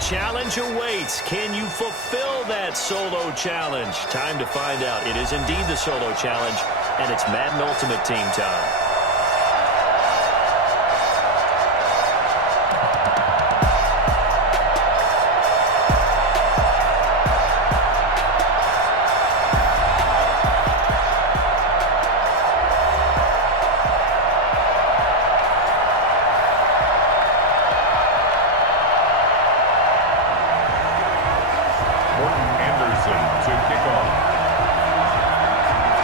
challenge awaits. Can you fulfill that solo challenge? Time to find out. It is indeed the solo challenge, and it's Madden Ultimate Team time.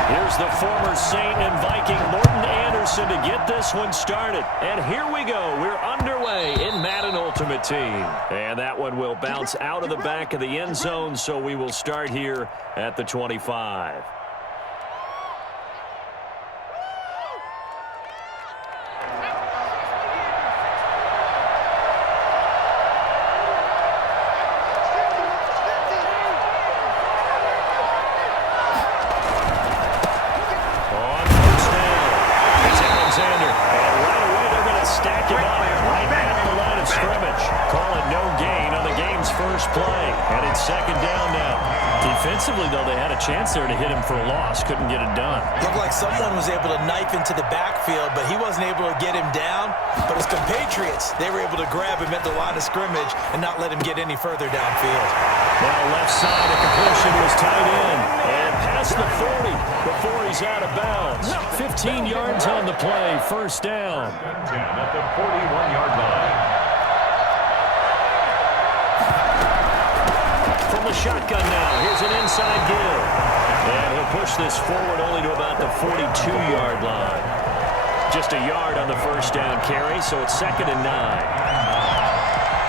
Here's the former Saint and Viking Morton Anderson to get this one started. And here we go. We're underway in Madden Ultimate Team. And that one will bounce out of the back of the end zone, so we will start here at the 25. Defensively, though, they had a chance there to hit him for a loss. Couldn't get it done. Looked like someone was able to knife into the backfield, but he wasn't able to get him down. But his compatriots, they were able to grab him at the line of scrimmage and not let him get any further downfield. Now left side, a completion was tight in. And past the 40 before he's out of bounds. 15 yards on the play, first down. At the 41-yard line. From the shotgun now. Here's an inside give. And he'll push this forward only to about the 42-yard line. Just a yard on the first down carry, so it's 2nd and 9.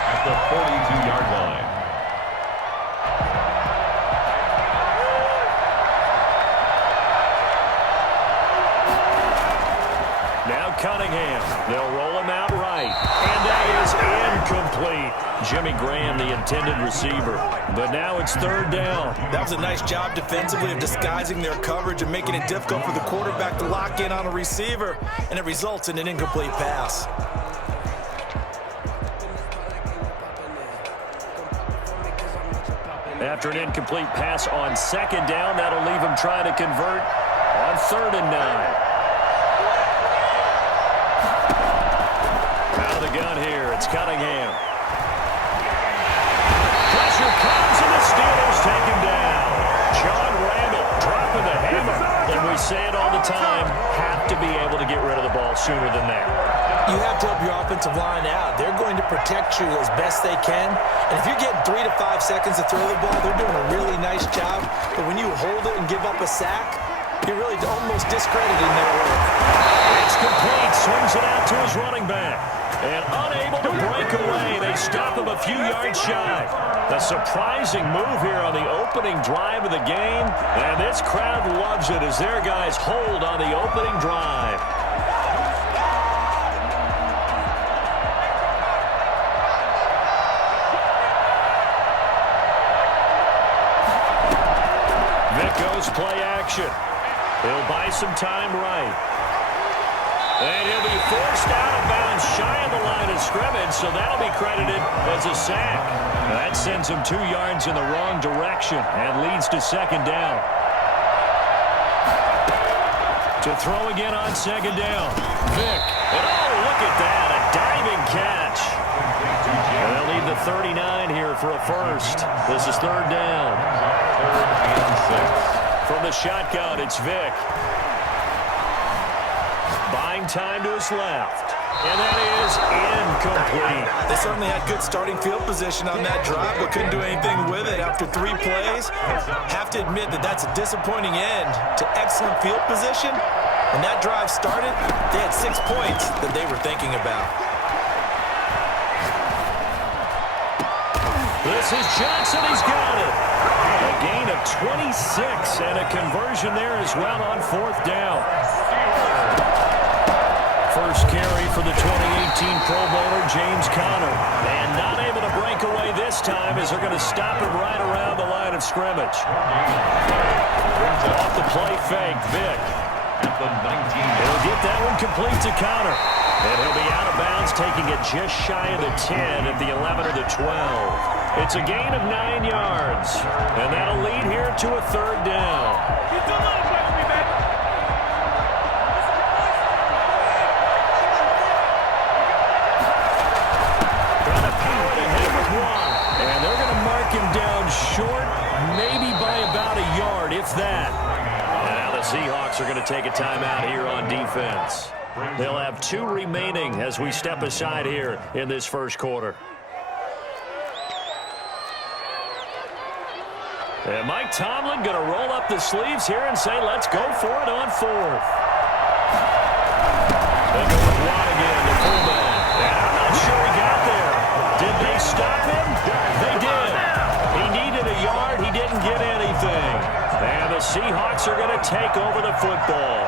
At the 42-yard line. Now Cunningham. They'll roll him out right. And that is incomplete. Jimmy Graham, the intended receiver. But now it's 3rd down. That was a nice job defensively of disguising their coverage and making it difficult for the quarterback to lock in on a receiver, and it results in an incomplete pass. After an incomplete pass on 2nd down, that'll leave him trying to convert on 3rd and 9. Out of the gun here, it's Cunningham. Pressure comes, and the Steelers take him down. John Randall dropping the hammer. And we say it all the time, have to be able to get rid of the ball sooner than that. You have to help your offensive line out. They're going to protect you as best they can. And if you're getting 3 to 5 seconds to throw the ball, they're doing a really nice job. But when you hold it and give up a sack, you're really almost discrediting their work. It's complete. Swings it out to his running back. And unable to break away. They stop him a few yards shy. A surprising move here on the opening drive of the game. And this crowd loves it as their guys hold on the opening drive. Vic goes play action. He'll buy some time right. And he'll be forced out of bounds shy of the line of scrimmage, so that'll be credited as a sack. That sends him 2 yards in the wrong direction and leads to 2nd down. To throw again on 2nd down. Vic. And oh, look at that, a diving catch. And they'll need the 39 here for a first. This is 3rd down. 3rd and 6. From the shotgun, it's Vic. Buying time to his left. And that is incomplete. They certainly had good starting field position on that drive, but couldn't do anything with it after 3 plays. Have to admit that that's a disappointing end to excellent field position. When that drive started, they had 6 points that they were thinking about. This is Johnson. He's got it. A gain of 26 and a conversion there as well on 4th down. First carry for the 2018 Pro Bowler, James Conner. And not able to break away this time as they're going to stop him right around the line of scrimmage. Off the play fake, Vic. at the 19. He'll get that one complete to counter. And he'll be out of bounds, taking it just shy of the 10 at the 11 or the 12. It's a gain of 9 yards. And that'll lead here to a third down. Trying to power it ahead with one. And they're going to mark him down short, maybe by about a yard, if that. And now the Seahawks are going to take a timeout here on defense. They'll have 2 remaining as we step aside here in this first quarter. And Mike Tomlin going to roll up the sleeves here and say, let's go for it on 4th. They go with Watt again, the fullback. And I'm not sure he got there. Did they stop him? They did. He needed a yard. He didn't get anything. And the Seahawks are going to take over the football.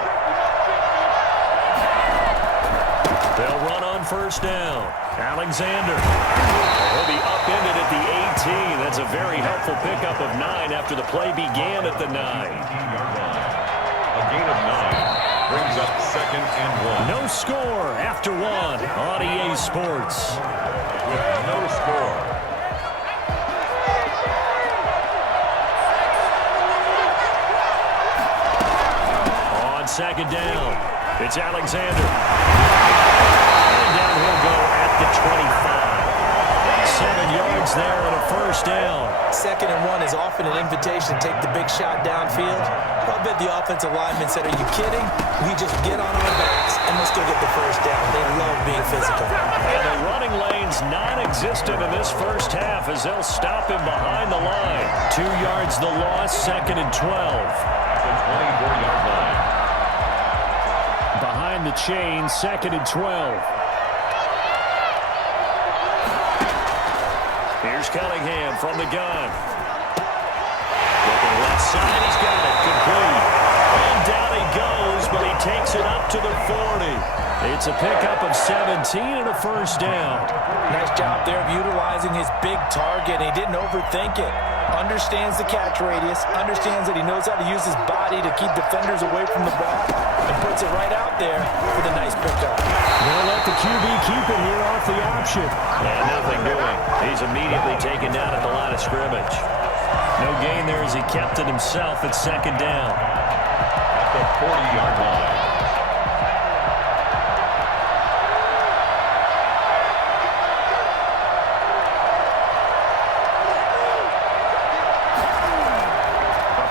They'll run on first down. Alexander. He'll be upended at the 18. That's a very helpful pickup of 9 after the play began at the 9. A gain of 9 brings up 2nd and 1. No score after 1 on EA Sports. With no score. On 2nd down, it's Alexander. And down he'll go at the 25. 7 yards there and a first down. 2nd and 1 is often an invitation to take the big shot downfield. I bet the offensive lineman said, are you kidding? We just get on our backs and let's go get the first down. They love being physical. And the running lane's non-existent in this first half as they'll stop him behind the line. 2 yards the loss, 2nd and 12. At the 24-yard line. Behind the chain, 2nd and 12. Here's Cunningham from the gun. Looking left side, he's got it complete. And down he goes, but he takes it up to the 40. It's a pickup of 17 and a first down. Nice job there of utilizing his big target. He didn't overthink it. Understands the catch radius, understands that he knows how to use his body to keep defenders away from the ball, and puts it right out there with a nice pickup. They'll let the QB keep it here off the option. And nothing doing. He's immediately taken down at the line of scrimmage. No gain there as he kept it himself at 2nd down. At the 40-yard line.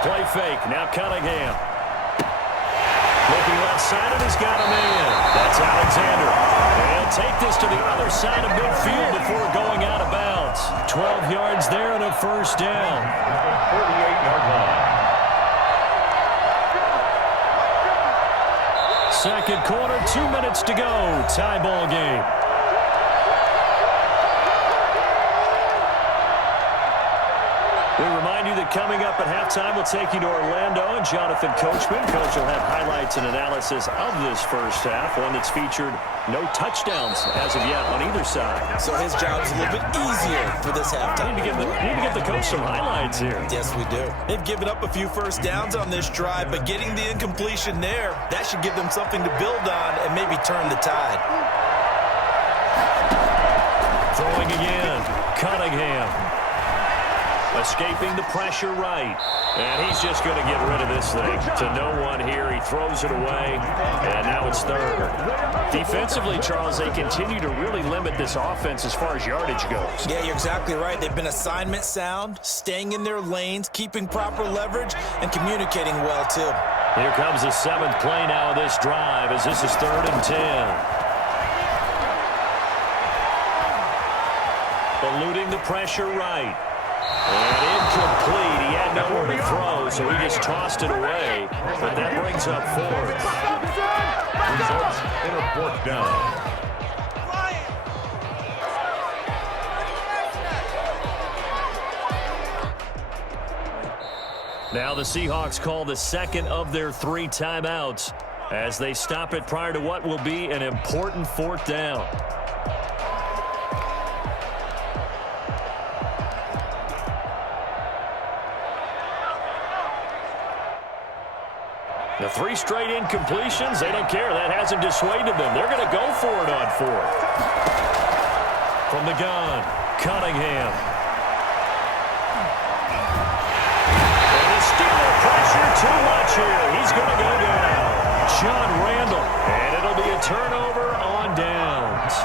Play fake. Now Cunningham. Looking left side, and he's got a man. That's Alexander. And he'll take this to the other side of midfield before going out of bounds. 12 yards there and a first down. At the 48-yard line. Second quarter, 2 minutes to go. Tie ball game. We remind you that coming up at halftime, we'll take you to Orlando and Jonathan Coachman. Coach will have highlights and analysis of this first half, one that's featured no touchdowns as of yet on either side. So his job's a little bit easier for this halftime. Need to give the coach some highlights here. Yes, we do. They've given up a few first downs on this drive, but getting the incompletion there, that should give them something to build on and maybe turn the tide. Throwing again, Cunningham. Escaping the pressure right. And he's just going to get rid of this thing. To no one here. He throws it away. And now it's 3rd. Defensively, Charles, they continue to really limit this offense as far as yardage goes. Yeah, you're exactly right. They've been assignment sound, staying in their lanes, keeping proper leverage, and communicating well, too. Here comes the 7th play now of this drive as this is 3rd and 10. Eluding the pressure right. And incomplete. He had nowhere to throw, so he just tossed it away. But that brings up 4th. Results in a 4th down. Now the Seahawks call the 2nd of their 3 timeouts as they stop it prior to what will be an important 4th down. The 3 straight incompletions, they don't care. That hasn't dissuaded them. They're going to go for it on 4th. From the gun, Cunningham. And the Steeler pressure too much here. He's going to go down. John Randall. And it'll be a turnover on downs.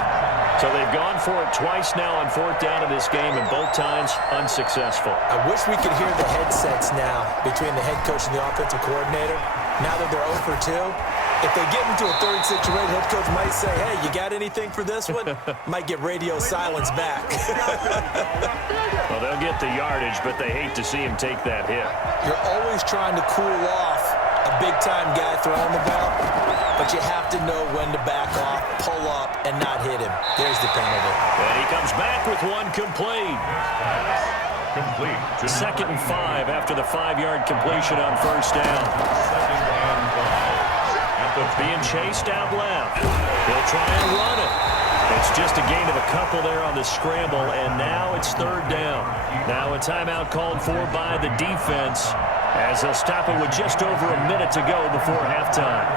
So they've gone for it twice now on 4th down in this game, and both times unsuccessful. I wish we could hear the headsets now between the head coach and the offensive coordinator. Now that they're 0 for 2, if they get into a third situation, head coach might say, hey, you got anything for this one? Might get radio silence back. Well, they'll get the yardage, but they hate to see him take that hit. You're always trying to cool off a big-time guy throwing the ball, but you have to know when to back off, pull up, and not hit him. There's the penalty. And he comes back with one complete. Complete. 2nd and 5 after the 5-yard completion on 1st down. 2nd and 5. Being chased out left. He'll try and run it. It's just a gain of a couple there on the scramble, and now it's 3rd down. Now a timeout called for by the defense as they'll stop it with just over a minute to go before halftime.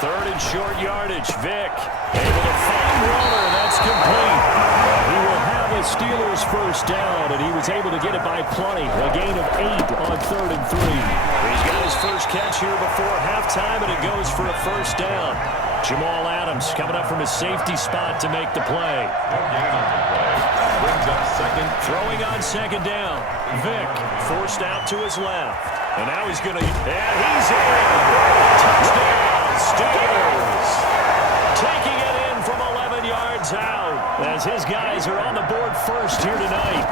3rd and short yardage. Vick able to find Waller. That's complete. He will have a Steelers 1st down, and he was able to get it by plenty. A gain of 8 on 3rd and 3. He's got his first catch here before halftime, and it goes for a 1st down. Jamal Adams coming up from his safety spot to make the play. Brings up 2nd. Throwing on 2nd down. Vick forced out to his left. And now he's going to... And he's in! Touchdown, Steelers! Taking it in from 11 yards out as his guys are on the board first here tonight.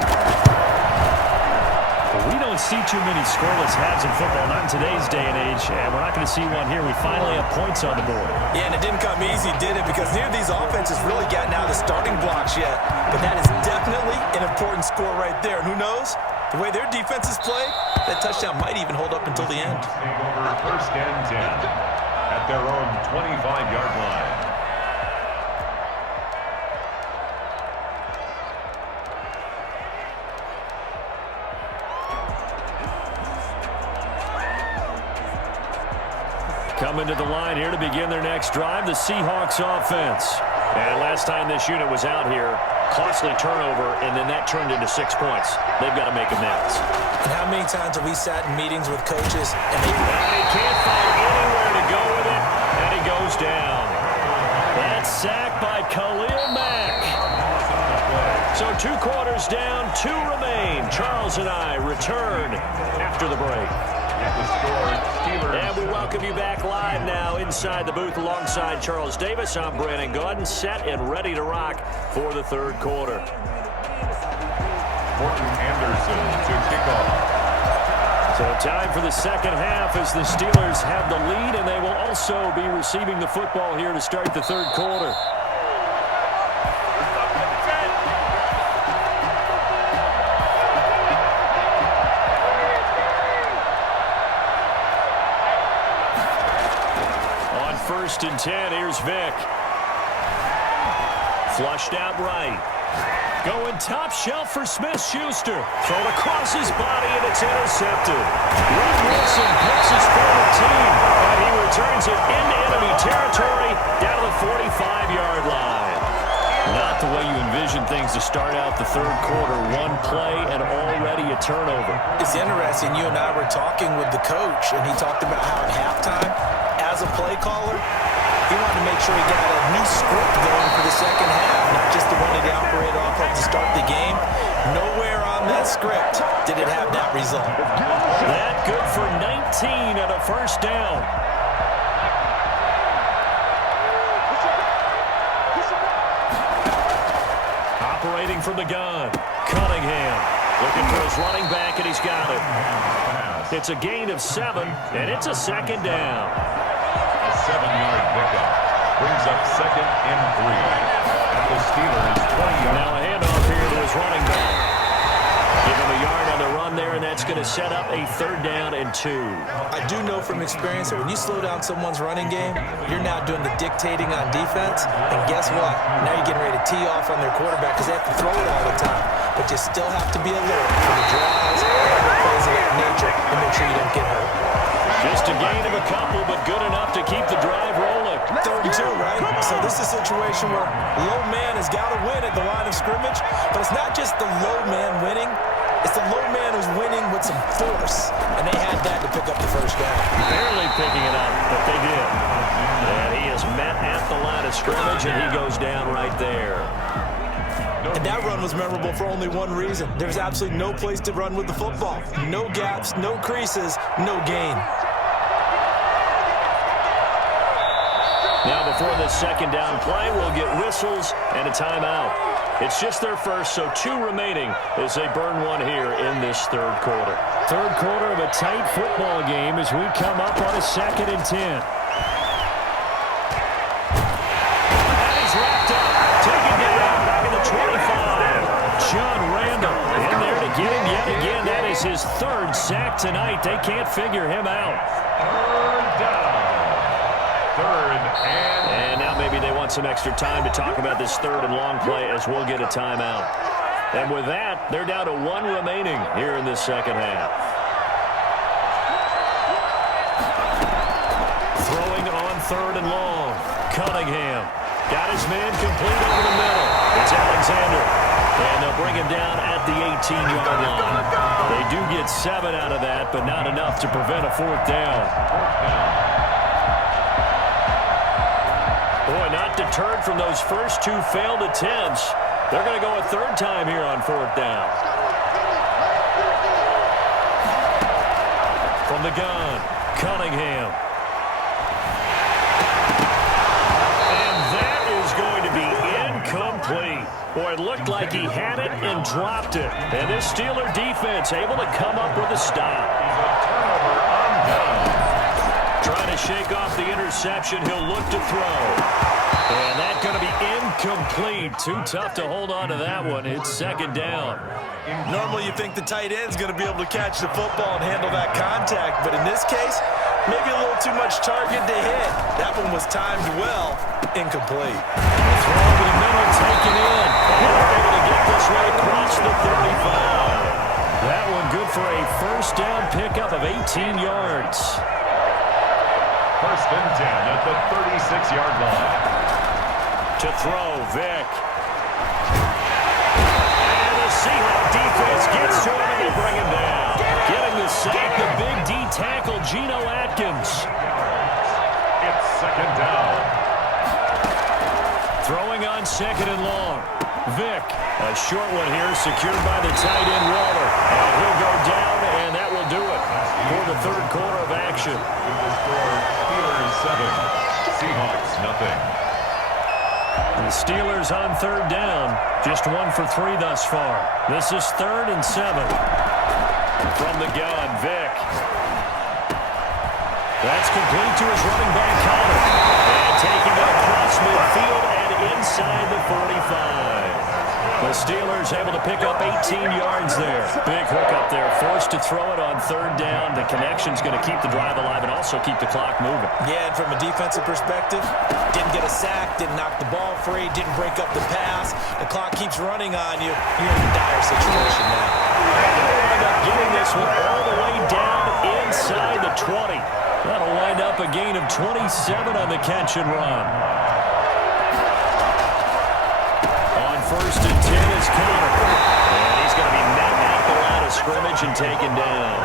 We don't see too many scoreless halves in football, not in today's day and age, and we're not going to see one here. We finally have points on the board. Yeah, and it didn't come easy, did it? Because neither of these offenses really gotten out of the starting blocks yet. But that is definitely an important score right there. And who knows? The way their defenses play, that touchdown might even hold up until the end. Over 1st and 10 at their own 25-yard line. Coming to the line here to begin their next drive, the Seahawks offense. And last time this unit was out here, costly turnover, and then that turned into 6 points. They've got to make amends. And how many times have we sat in meetings with coaches and they can't find anywhere to go with it, and he goes down. That's sacked by Khalil Mack. So 2 quarters down, 2 remain. Charles and I return after the break. And we welcome you back live now inside the booth alongside Charles Davis. I'm Brandon Gordon, set and ready to rock for the 3rd quarter. Morton Anderson to kick off. So time for the 2nd half as the Steelers have the lead, and they will also be receiving the football here to start the 3rd quarter. On 1st and 10, here's Vick. Flushed out right. Going top shelf for Smith-Schuster. Thrown across his body, and it's intercepted. Ron Wilson picks his former team, and he returns it into enemy territory down to the 45-yard line. Not the way you envision things to start out the 3rd quarter. 1 play and already a turnover. It's interesting. You and I were talking with the coach, and he talked about how at halftime, as a play caller, he wanted to make sure he got a new script going for the 2nd half, not just the one that he operated off of to start the game. Nowhere on that script did it have that result. That good for 19 and a 1st down. Operating from the gun, Cunningham looking for his running back, and he's got it. It's a gain of 7, and it's a 2nd down. A 7-yard pickup brings up 2nd and 3 at the Steelers' 20-yard. Now a handoff here to his running back. Give him a yard on the run there, and that's going to set up a 3rd down and 2. I do know from experience that when you slow down someone's running game, you're now doing the dictating on defense. And guess what? Now you're getting ready to tee off on their quarterback because they have to throw it all the time. But you still have to be alert for the drives and other plays of that nature and make sure you don't get hurt. Just a gain of a couple, but good enough to keep the drive rolling. 3rd and 2, right? So this is a situation where low man has got to win at the line of scrimmage, but it's not just the low man winning. It's the low man who's winning with some force, and they had that to pick up the first down. Barely picking it up, but they did. And he is met at the line of scrimmage, and he goes down right there. And that run was memorable for only one reason. There's absolutely no place to run with the football. No gaps, no creases, no gain. Now before this second down play, we'll get whistles and a timeout. It's just their first, so 2 remaining as they burn one here in this 3rd quarter. 3rd quarter of a tight football game as we come up on a 2nd and 10. And he's wrapped up, taken down back at the 25. John Randall in there to get him yet again. That is his 3rd sack tonight. They can't figure him out. 3rd down. 3rd and now maybe they want some extra time to talk about this 3rd and long play as we'll get a timeout. And with that, they're down to 1 remaining here in this second half. Throwing on 3rd and long. Cunningham got his man complete over the middle. It's Alexander. And they'll bring him down at the 18-yard line. They do get 7 out of that, but not enough to prevent a 4th down. Boy, not deterred from those first 2 failed attempts. They're going to go a 3rd time here on 4th down. From the gun, Cunningham. And that is going to be incomplete. Boy, it looked like he had it and dropped it. And this Steeler defense able to come up with a stop. turnover on down. Trying to shake off the interception. He'll look to throw. And that's going to be incomplete. Too tough to hold on to that one. It's 2nd down. Normally you think the tight end's going to be able to catch the football and handle that contact, but in this case, maybe a little too much target to hit. That one was timed well, incomplete. Throw over the middle, taken in. And they're able to get this one across the 35. That one good for a 1st down pickup of 18 yards. 1st and 10 at the 36-yard line. To throw, Vick. And the Seahawks defense gets to him and they bring him down. Getting the sack, the big D tackle, Geno Atkins. It's 2nd down. Throwing on 2nd and long. Vick, a short one here, secured by the tight end Waller. And he'll go down, and that will do it for the 3rd quarter of action. The score, Steelers 7, Seahawks nothing. The Steelers on 3rd down, just 1 for 3 thus far. This is 3rd and 7. From the gun, Vick. That's complete to his running back, Connor. And taking it across midfield and inside the 45. The Steelers able to pick up 18 yards there. Big hook up there, forced to throw it on 3rd down. The connection's going to keep the drive alive and also keep the clock moving. Yeah, and from a defensive perspective, didn't get a sack, didn't knock the ball free, didn't break up the pass. The clock keeps running on you. You're in a dire situation now. They'll wind up getting this one all the way down inside the 20. That'll wind up a gain of 27 on the catch and run. On 1st and 10 is Connor. And he's going to be met at the line of scrimmage and taken down.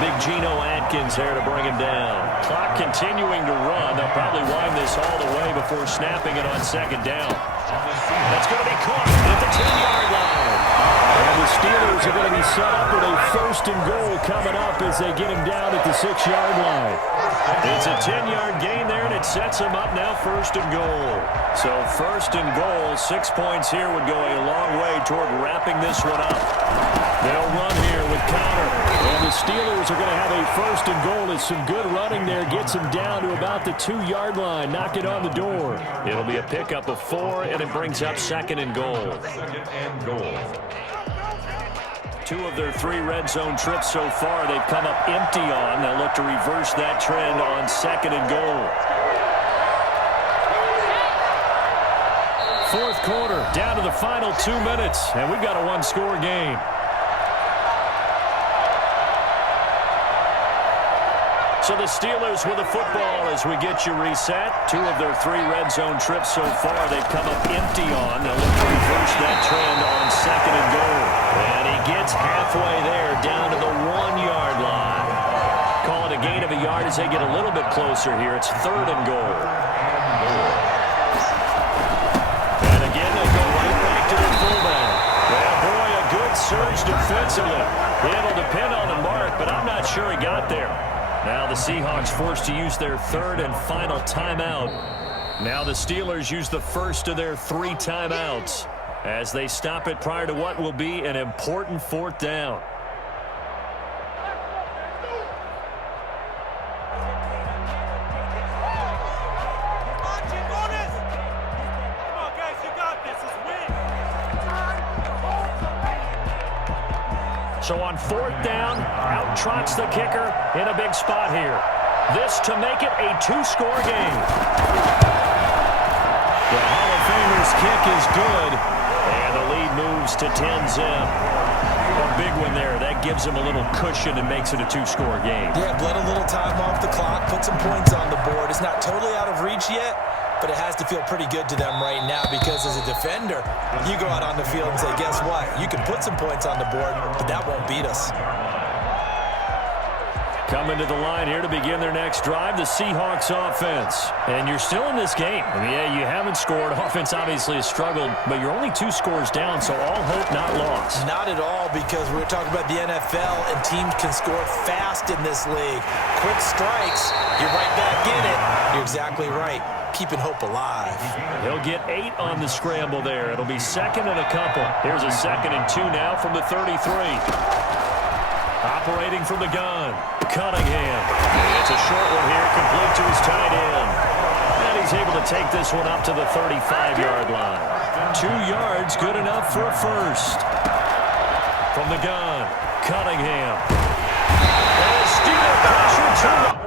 Big Geno Atkins there to bring him down. Clock continuing to run. They'll probably wind this all the way before snapping it on 2nd down. That's going to be caught at the 10-yard line. And the Steelers are going to be set up with a 1st and goal coming up as they get him down at the 6-yard line. It's a 10-yard gain there, and it sets him up now 1st and goal. So 1st and goal, 6 points here would go a long way toward wrapping this one up. They'll run here with Connor. And the Steelers are going to have a 1st and goal as some good running there gets him down to about the 2-yard line. Knock it on the door. It'll be a pickup of 4, and it brings up 2nd and goal. 2nd and goal. 2 of their 3 red zone trips so far, they've come up empty on. They'll look to reverse that trend on 2nd and goal. 4th quarter, down to the final 2 minutes, and we've got a 1-score game. So the Steelers with the football as we get you reset. 2 of their 3 red zone trips so far they've come up empty on. They'll look to reverse that trend on 2nd and goal. And he gets halfway there down to the 1-yard line. Call it a gain of a yard as they get a little bit closer here. It's 3rd and goal. And again they go right back to their fullback. Well, boy, a good surge defensively. It'll depend on the mark, but I'm not sure he got there. Now the Seahawks forced to use their 3rd and final timeout. Now the Steelers use the first of their 3 timeouts as they stop it prior to what will be an important 4th down. So on 4th down, out trots the kicker in a big spot here. This to make it a 2-score game. The Hall of Famer's kick is good, and the lead moves to 10-zip. A big one there. That gives them a little cushion and makes it a 2-score game. Yeah, bled a little time off the clock, put some points on the board. It's not totally out of reach yet, but it has to feel pretty good to them right now because as a defender, you go out on the field and say, guess what? You can put some points on the board, but that won't beat us. Coming to the line here to begin their next drive, the Seahawks offense. And you're still in this game. I mean, yeah, you haven't scored. Offense obviously has struggled, but you're only 2 scores down, so all hope not lost. Not at all, because we're talking about the NFL, and teams can score fast in this league. Quick strikes, you're right back in it. You're exactly right. Keeping hope alive. He'll get 8 on the scramble there. It'll be 2nd and a couple. Here's a 2nd and 2 now from the 33. Operating from the gun, Cunningham. It's a short one here, complete to his tight end. And he's able to take this one up to the 35-yard line. 2 yards, good enough for a first. From the gun, Cunningham. And Steeler pressure to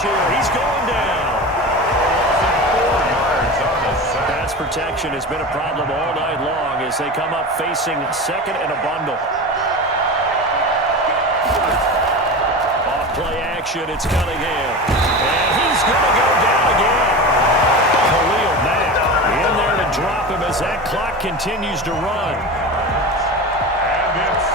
He's going down. Pass protection has been a problem all night long as they come up facing 2nd and a bundle. Off play action, it's Cunningham. And he's going to go down again. Khalil Mack in there to drop him as that clock continues to run. And it's